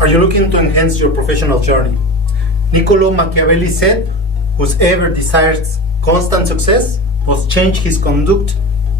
Are you looking to enhance your professional journey? Niccolo Machiavelli said, "Whoever desires constant success must change his conduct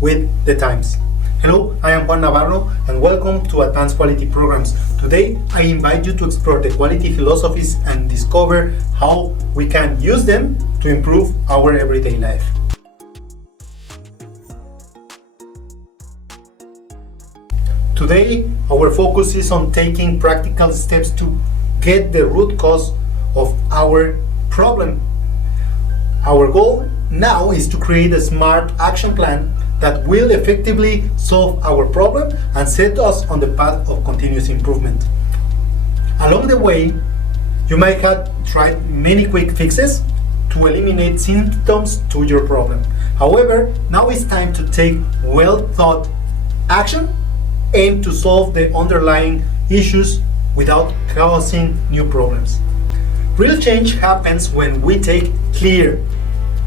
with the times." Hello, I am Juan Navarro and welcome to Advanced Quality Programs. Today, I invite you to explore the quality philosophies and discover how we can use them to improve our everyday life. Today, our focus is on taking practical steps to get the root cause of our problem. Our goal now is to create a smart action plan that will effectively solve our problem and set us on the path of continuous improvement. Along the way, you might have tried many quick fixes to eliminate symptoms to your problem. However, now it's time to take well-thought action aimed to solve the underlying issues without causing new problems. Real change happens when we take clear,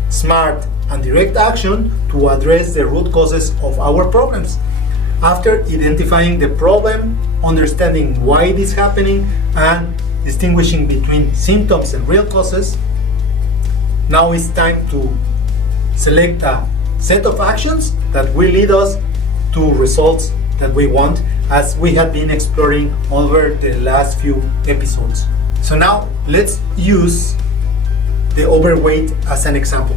smart, and direct action to address the root causes of our problems. After identifying the problem, understanding why it is happening, and distinguishing between symptoms and real causes, now it's time to select a set of actions that will lead us to results that we want, as we have been exploring over the last few episodes. So now let's use the overweight as an example.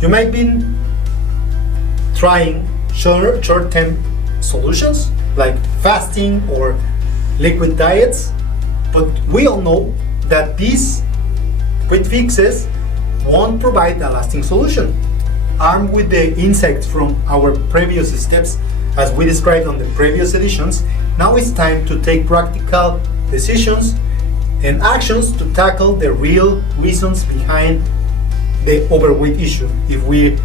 You might be trying short-term solutions like fasting or liquid diets, but we all know that these quick fixes won't provide a lasting solution. Armed with the insights from our previous steps, as we described on the previous editions, now it's time to take practical decisions and actions to tackle the real reasons behind the overweight issue, if we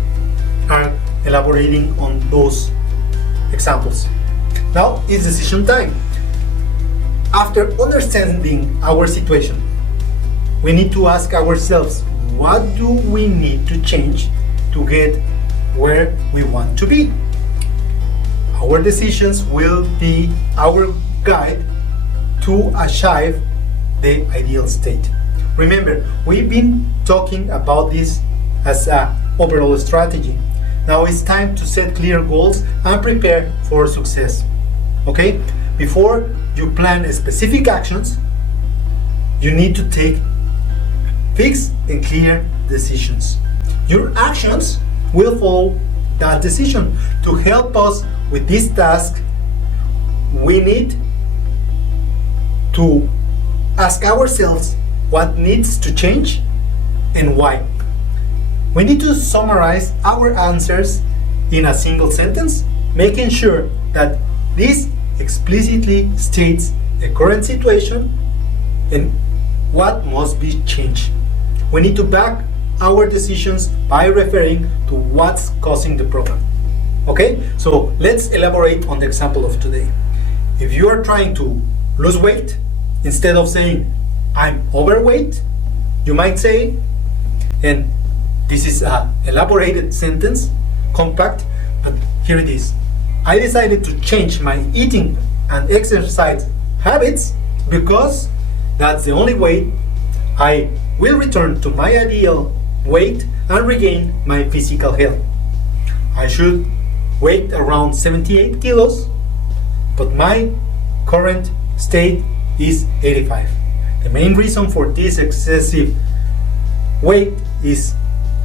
are elaborating on those examples. Now it's decision time. After understanding our situation, we need to ask ourselves, what do we need to change to get where we want to be? Our decisions will be our guide to achieve the ideal state. Remember, we've been talking about this as an overall strategy. Now it's time to set clear goals and prepare for success. Okay? Before you plan specific actions, you need to take fixed and clear decisions. Your actions will follow that decision. To help us with this task, we need to ask ourselves what needs to change and why. We need to summarize our answers in a single sentence, making sure that this explicitly states the current situation and what must be changed. We need to back our decisions by referring to what's causing the problem. Okay, so let's elaborate on the example of today. If you are trying to lose weight, instead of saying I'm overweight, you might say, and this is an elaborated sentence, compact, but here it is. I decided to change my eating and exercise habits because that's the only way I will return to my ideal weight and regain my physical health. I should weigh around 78 kilos, but my current state is 85. The main reason for this excessive weight is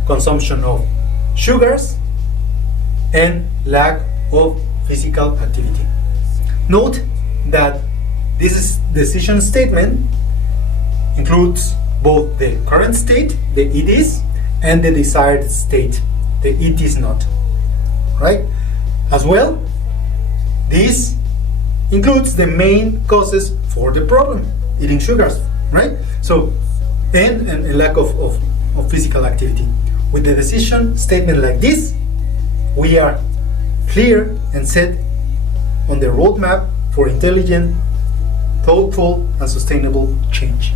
consumption of sugars and lack of physical activity. Note that this decision statement includes both the current state, the it is, and the desired state, the it is not. Right? As well, this includes the main causes for the problem, eating sugars, right? So, and a lack of physical activity. With the decision statement like this, we are clear and set on the roadmap for intelligent, thoughtful, and sustainable change.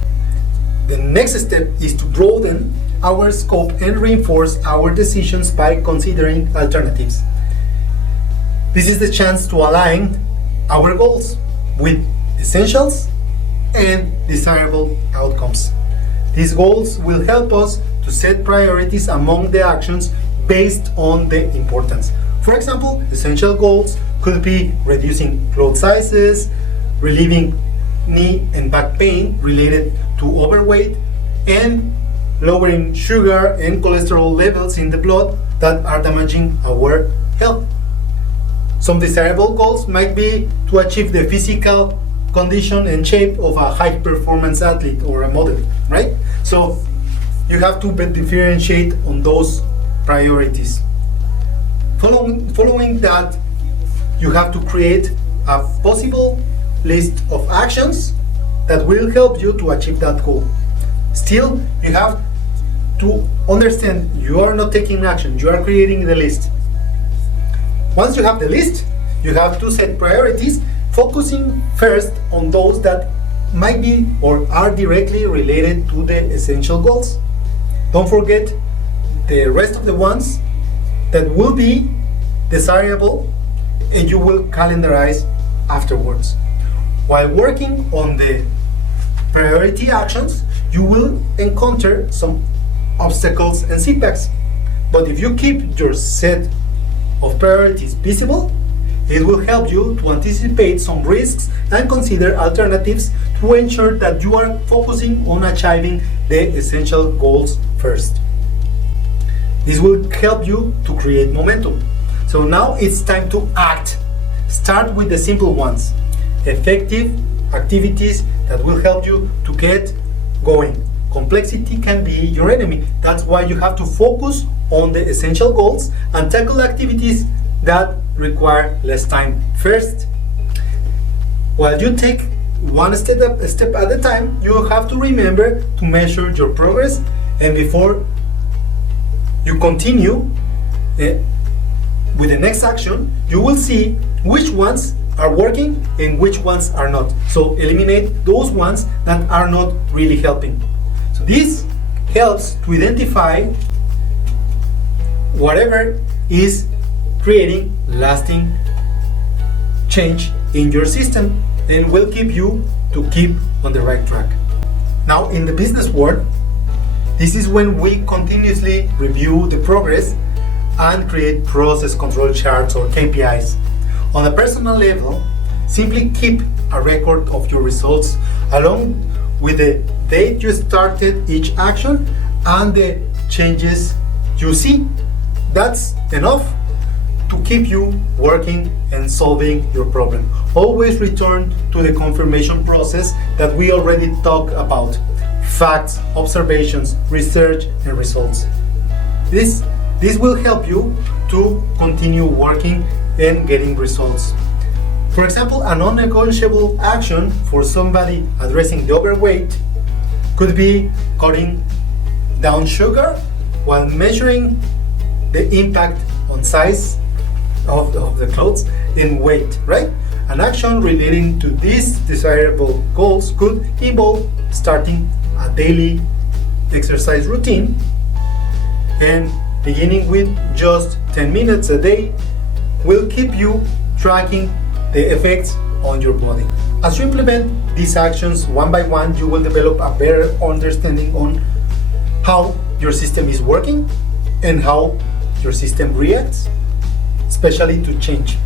The next step is to broaden our scope and reinforce our decisions by considering alternatives. This is the chance to align our goals with essentials and desirable outcomes. These goals will help us to set priorities among the actions based on the importance. For example, essential goals could be reducing clothes sizes, relieving knee and back pain related to overweight, and lowering sugar and cholesterol levels in the blood that are damaging our health. Some desirable goals might be to achieve the physical condition and shape of a high performance athlete or a model, right? So you have to differentiate on those priorities. Following that, you have to create a possible list of actions that will help you to achieve that goal. Still, you have to understand you are not taking action, you are creating the list. Once you have the list, you have to set priorities, focusing first on those that might be or are directly related to the essential goals. Don't forget the rest of the ones that will be desirable and you will calendarize afterwards. While working on the priority actions, you will encounter some obstacles and setbacks. But if you keep your set of priorities visible, it will help you to anticipate some risks and consider alternatives to ensure that you are focusing on achieving the essential goals first. This will help you to create momentum. So now it's time to act. Start with the simple ones. Effective activities that will help you to get going. Complexity can be your enemy. That's why you have to focus on the essential goals and tackle activities that require less time first. While you take one step at a time, you have to remember to measure your progress, and before you continue with the next action, you will see which ones are working and which ones are not. So eliminate those ones that are not really helping. So this helps to identify whatever is creating lasting change in your system and will keep you to keep on the right track. Now in the business world, this is when we continuously review the progress and create process control charts or KPIs. On a personal level, simply keep a record of your results along with the date you started each action and the changes you see. That's enough to keep you working and solving your problem. Always return to the confirmation process that we already talked about. Facts, observations, research, and results. This will help you to continue working and getting results. For example, a non-negotiable action for somebody addressing the overweight could be cutting down sugar while measuring the impact on size of the clothes in weight, right? An action relating to these desirable goals could involve starting a daily exercise routine and beginning with just 10 minutes a day will keep you tracking the effects on your body. As you implement these actions one by one, you will develop a better understanding on how your system is working and how your system reacts, especially to change.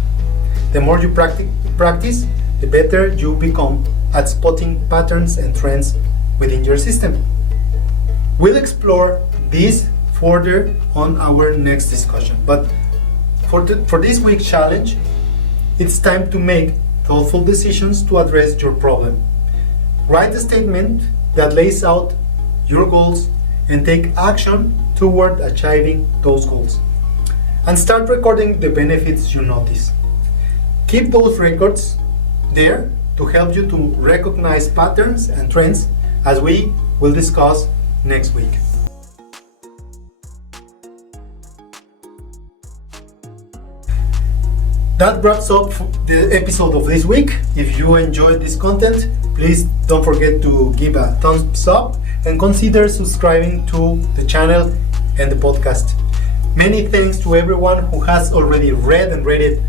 The more you practice, the better you become at spotting patterns and trends within your system. We'll explore this further on our next discussion, but for this week's challenge, it's time to make thoughtful decisions to address your problem. Write a statement that lays out your goals and take action toward achieving those goals. And start recording the benefits you notice. Keep those records there to help you to recognize patterns and trends as we will discuss next week. That wraps up the episode of this week. If you enjoyed this content, please don't forget to give a thumbs up and consider subscribing to the channel and the podcast. Many thanks to everyone who has already read and rated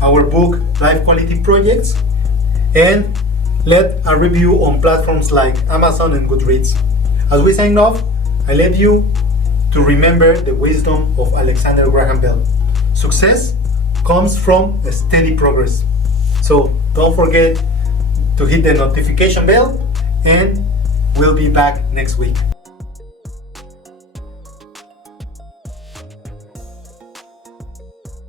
our book, Life Quality Projects. And let a review on platforms like Amazon and Goodreads. As we sign off, I leave you to remember the wisdom of Alexander Graham Bell. Success comes from a steady progress. So don't forget to hit the notification bell, and we'll be back next week.